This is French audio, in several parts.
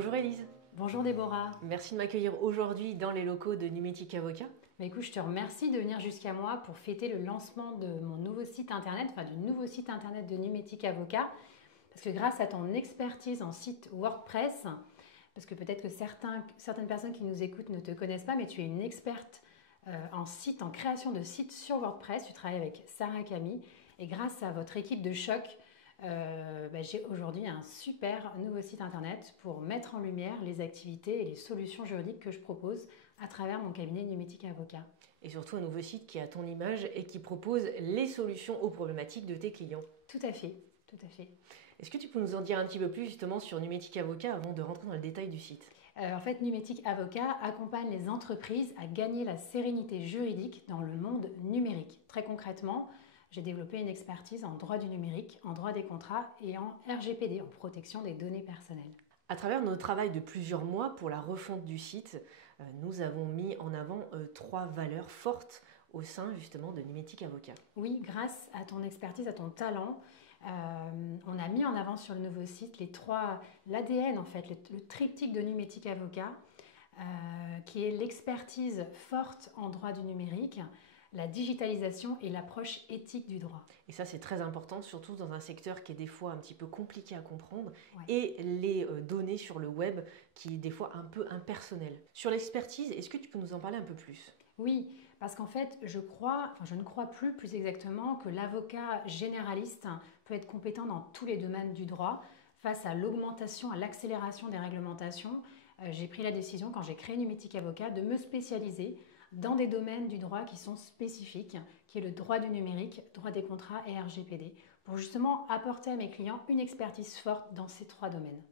Bonjour Élise. Bonjour Déborah. Merci de m'accueillir aujourd'hui dans les locaux de Numétique Avocat. Écoute, je te remercie de venir jusqu'à moi pour fêter le lancement de mon nouveau site internet, du nouveau site internet de Numétique Avocat. Parce que grâce à ton expertise en site WordPress, parce que peut-être que certaines personnes qui nous écoutent ne te connaissent pas, mais tu es une experte en création de sites sur WordPress. Tu travailles avec Sarah Camille et grâce à votre équipe de choc, j'ai aujourd'hui un super nouveau site internet pour mettre en lumière les activités et les solutions juridiques que je propose à travers mon cabinet Numétique Avocat. Et surtout un nouveau site qui est à ton image et qui propose les solutions aux problématiques de tes clients. Tout à fait, tout à fait. Est-ce que tu peux nous en dire un petit peu plus justement sur Numétique Avocat avant de rentrer dans le détail du site? En fait, Numétique Avocat accompagne les entreprises à gagner la sérénité juridique dans le monde numérique. Très concrètement, j'ai développé une expertise en droit du numérique, en droit des contrats et en RGPD, en protection des données personnelles. À travers notre travail de plusieurs mois pour la refonte du site, nous avons mis en avant 3 valeurs fortes au sein justement de Numétique Avocat. Oui, grâce à ton expertise, à ton talent, on a mis en avant sur le nouveau site l'ADN en fait, le triptyque de Numétique Avocat, qui est l'expertise forte en droit du numérique, la digitalisation et l'approche éthique du droit. Et ça, c'est très important, surtout dans un secteur qui est des fois un petit peu compliqué à comprendre, Ouais. et les données sur le web qui est des fois un peu impersonnel. Sur l'expertise, est-ce que tu peux nous en parler un peu plus? Oui, parce qu'en fait, je ne crois plus exactement que l'avocat généraliste peut être compétent dans tous les domaines du droit. Face à l'augmentation, à l'accélération des réglementations, j'ai pris la décision, quand j'ai créé Numétique Avocat, de me spécialiser dans des domaines du droit qui sont spécifiques, qui est le droit du numérique, droit des contrats et RGPD, pour justement apporter à mes clients une expertise forte dans ces 3 domaines.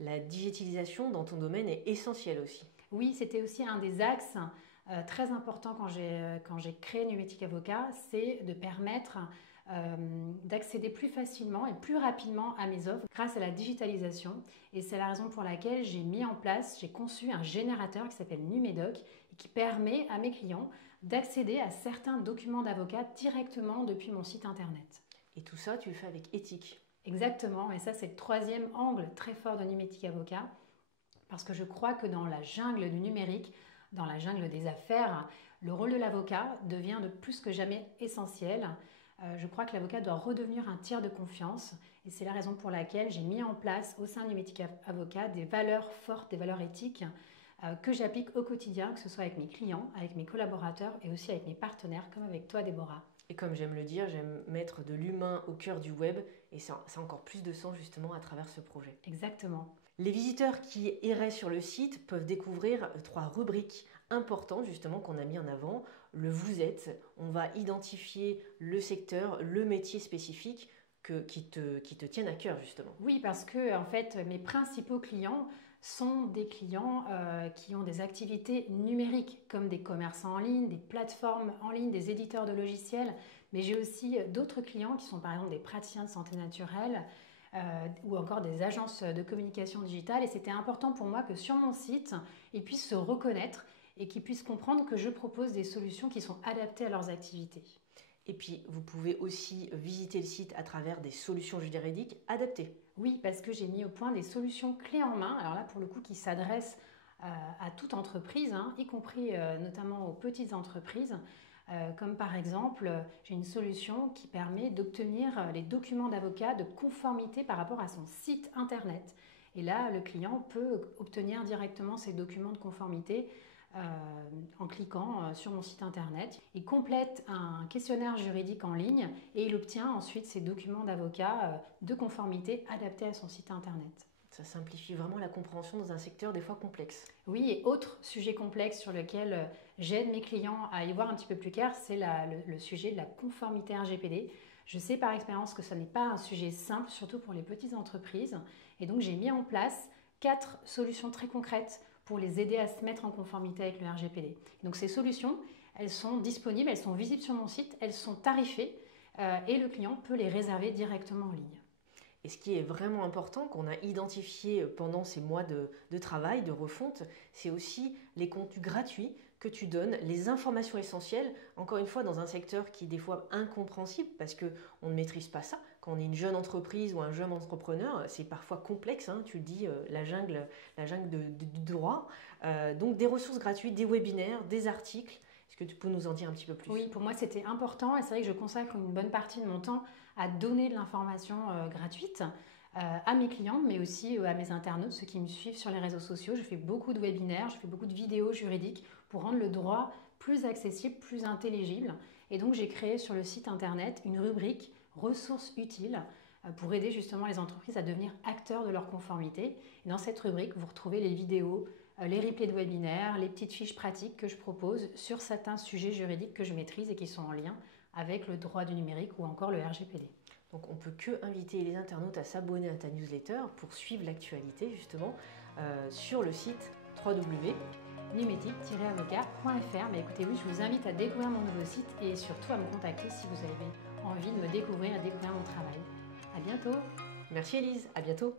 La digitalisation dans ton domaine est essentielle aussi. Oui, c'était aussi un des axes très importants quand j'ai créé Numétique Avocat, c'est de permettre d'accéder plus facilement et plus rapidement à mes offres grâce à la digitalisation. Et c'est la raison pour laquelle j'ai conçu un générateur qui s'appelle Numédoc et qui permet à mes clients d'accéder à certains documents d'avocat directement depuis mon site internet. Et tout ça, tu le fais avec éthique. Exactement, et ça c'est le 3e angle très fort de Numétique Avocat, parce que je crois que dans la jungle du numérique, dans la jungle des affaires, le rôle de l'avocat devient de plus que jamais essentiel. Je crois que l'avocat doit redevenir un tiers de confiance et c'est la raison pour laquelle j'ai mis en place au sein de Numétique Avocat des valeurs fortes, des valeurs éthiques que j'applique au quotidien, que ce soit avec mes clients, avec mes collaborateurs et aussi avec mes partenaires comme avec toi Déborah. Et comme j'aime le dire, j'aime mettre de l'humain au cœur du web et ça a encore plus de sens justement à travers ce projet. Exactement. Les visiteurs qui erraient sur le site peuvent découvrir 3 rubriques importantes justement qu'on a mis en avant. Le vous êtes, on va identifier le secteur, le métier spécifique qui te tiennent à cœur justement. Oui, parce que en fait, mes principaux clients sont des clients qui ont des activités numériques comme des commerçants en ligne, des plateformes en ligne, des éditeurs de logiciels, mais j'ai aussi d'autres clients qui sont par exemple des praticiens de santé naturelle, ou encore des agences de communication digitale. Et c'était important pour moi que sur mon site, ils puissent se reconnaître et qu'ils puissent comprendre que je propose des solutions qui sont adaptées à leurs activités. Et puis, vous pouvez aussi visiter le site à travers des solutions juridiques adaptées. Oui, parce que j'ai mis au point des solutions clés en main, alors là pour le coup qui s'adressent à toute entreprise, y compris notamment aux petites entreprises. Comme par exemple, j'ai une solution qui permet d'obtenir les documents d'avocat de conformité par rapport à son site internet. Et là, le client peut obtenir directement ces documents de conformité en cliquant sur mon site internet. Il complète un questionnaire juridique en ligne et il obtient ensuite ses documents d'avocat de conformité adaptés à son site internet. Ça simplifie vraiment la compréhension dans un secteur des fois complexe. Oui, et autre sujet complexe sur lequel j'aide mes clients à y voir un petit peu plus clair, c'est le sujet de la conformité RGPD. Je sais par expérience que ce n'est pas un sujet simple, surtout pour les petites entreprises. Et donc j'ai mis en place 4 solutions très concrètes pour les aider à se mettre en conformité avec le RGPD. Donc ces solutions, elles sont disponibles, elles sont visibles sur mon site, elles sont tarifées et le client peut les réserver directement en ligne. Et ce qui est vraiment important, qu'on a identifié pendant ces mois de travail, de refonte, c'est aussi les contenus gratuits que tu donnes les informations essentielles, encore une fois dans un secteur qui est des fois incompréhensible parce qu'on ne maîtrise pas ça. Quand on est une jeune entreprise ou un jeune entrepreneur, c'est parfois complexe, hein, tu le dis, la jungle du droit. Donc des ressources gratuites, des webinaires, des articles. Est-ce que tu peux nous en dire un petit peu plus? Oui, pour moi c'était important et c'est vrai que je consacre une bonne partie de mon temps à donner de l'information gratuite à mes clients, mais aussi à mes internautes, ceux qui me suivent sur les réseaux sociaux. Je fais beaucoup de webinaires, je fais beaucoup de vidéos juridiques pour rendre le droit plus accessible, plus intelligible. Et donc j'ai créé sur le site internet une rubrique ressources utiles pour aider justement les entreprises à devenir acteurs de leur conformité. Et dans cette rubrique, vous retrouvez les vidéos, les replays de webinaires, les petites fiches pratiques que je propose sur certains sujets juridiques que je maîtrise et qui sont en lien avec le droit du numérique ou encore le RGPD. Donc on ne peut que inviter les internautes à s'abonner à ta newsletter pour suivre l'actualité justement sur le site numétique-avocat.fr. Mais écoutez, oui, je vous invite à découvrir mon nouveau site et surtout à me contacter si vous avez envie de me découvrir et découvrir mon travail. À bientôt. Merci Elise, à bientôt.